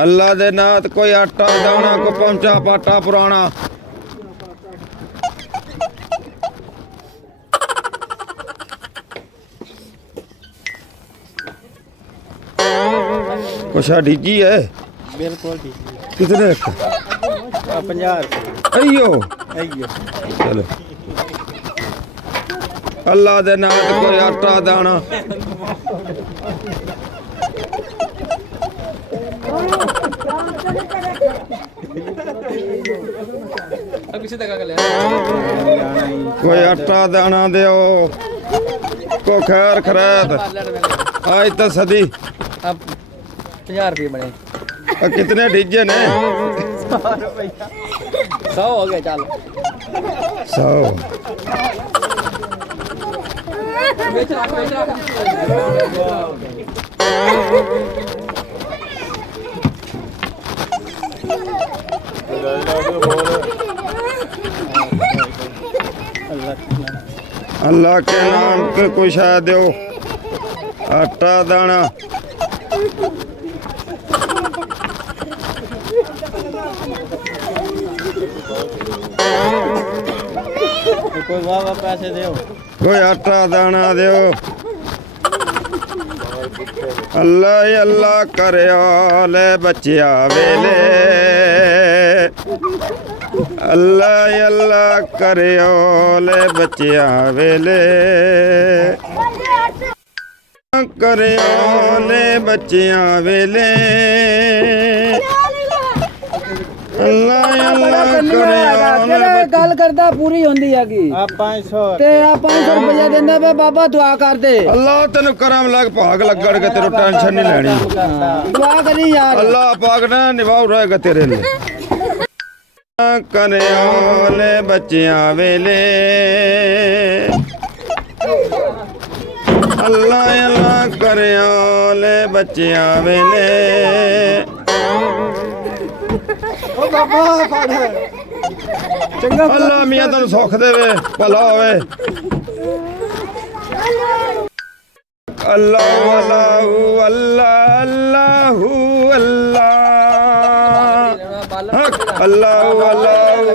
अल्लाह दे नाथ कोई आटा दाना को पहुंचा पाटा पुराना। कुछ डीजी है बिल्कुल ठीक। कितने रखा? 50 रुपये। अयो अयो चलो अल्लाह दे नाथ कोई आटा दाना। कोई आटा दाना दो को खैर खैरत आज तो सदी। अब 50 रुपये बने। कितने डीजे ने? 100 हो गया चल 100। अल्लाह के नाम के कुछ है दो आटा दाना। कोई वाह पैसे दो। कोई आटा दाना दो। अल्लाह ही अल्लाह करियो ले बच्चिया वेले। अल्लाह ही अल्लाह करियो ले बच्चिया वेले। करियो ले बच्चिया वेले। अल्लाह ही अल्लाह करियो गल करदा पूरी होंदी हैगी। आ 500 ते आ 500 रुपया देंदा पे बाबा दुआ कर दे। अल्लाह तेन करम लग भाग लगड़ के तेरे टेंशन नहीं लेनी। दुआ करी यार अल्लाह पाक ना निभाव रहेगा तेरे लिए। करियो ले बच्चियां वेले। अल्लाह अल्लाह करियो ले बच्चियां वेले। अल्लाह मियां तेन सुख देवे भला होवे। अल्लाह अल्लाह अल्लाह अल्लाह अल्लाह अल्लाह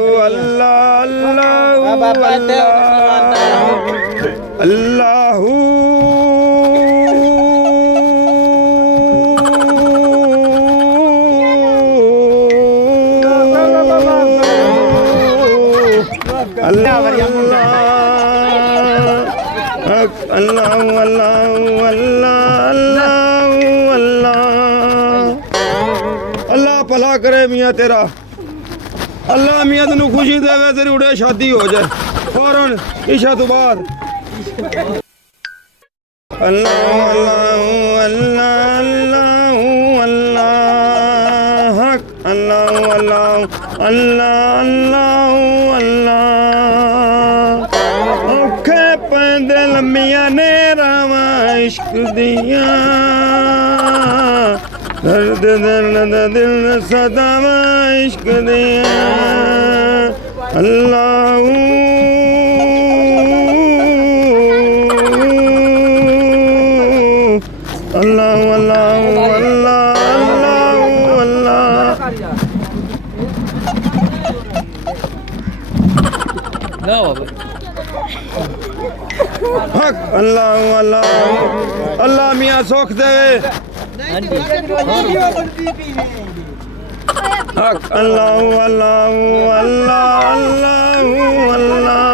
अल्लाह भला करे मियाँ तेरा। अल्लाह मियाँ तेन खुशी देवे तेरी उड़े शादी हो जाए फौरन ईशा तो बाद। अल्लाह अल्लाह अल्लाह अल्लाह अल्लाह अल्लाह अल्लाह अल्लाह औखे पैंदे लम्मियां ने रावा इश्क दिया। दर्द दर्द दिल सदावा इश्क दिया। अल्लाह अल्लाह अल्लाह अल्लाह अल्लाह हक अल्लाह अल्लाह अल्लाह मियाँ सुख देवे। हक अल्लाह अल्लाह अल्लाह अल्लाह अल्लाह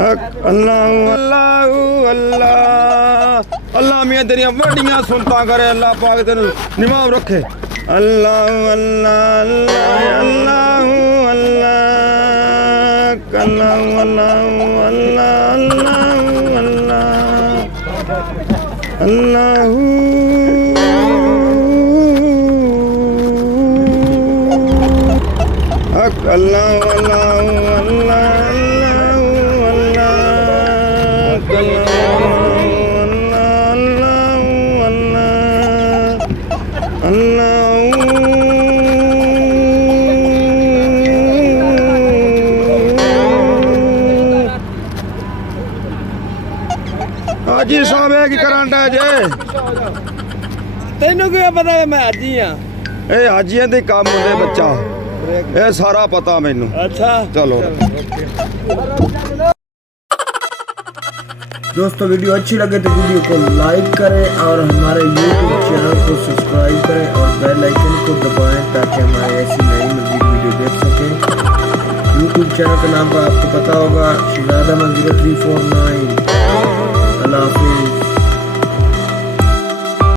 हक अल्लाह अल्लाह अल्लाह अल्लाह मियाँ तेरिया बड़ियां सुनता करे। अल्लाह पाक तेन निमाव रखे। अल्लाह अल्लाह अल्लाह अल्लाह अल्लाह अल्लाह अल्लाह अल्लाह अल्लाह हक अल्लाह अल्लाह अल्लाह हाजी साहब है कि करांडा जे तेनू क्या पता मैं हाजी हाँ। ਇਹ ਹਾਜੀਆਂ ਦੇ ਕੰਮ ਹੁੰਦੇ ਬੱਚਾ, ਇਹ ਸਾਰਾ ਪਤਾ ਮੈਨੂੰ। अच्छा चलो दोस्तों वीडियो अच्छी लगे तो वीडियो को लाइक करें और हमारे YouTube चैनल को सब्सक्राइब करें और बेल आइकन को दबाएं ताकि हमारे ऐसी नई मज़ीद वीडियो देख सकें। YouTube चैनल का नाम का आपको पता होगा, शहजादा 0349। अल्लाह हाफिज़।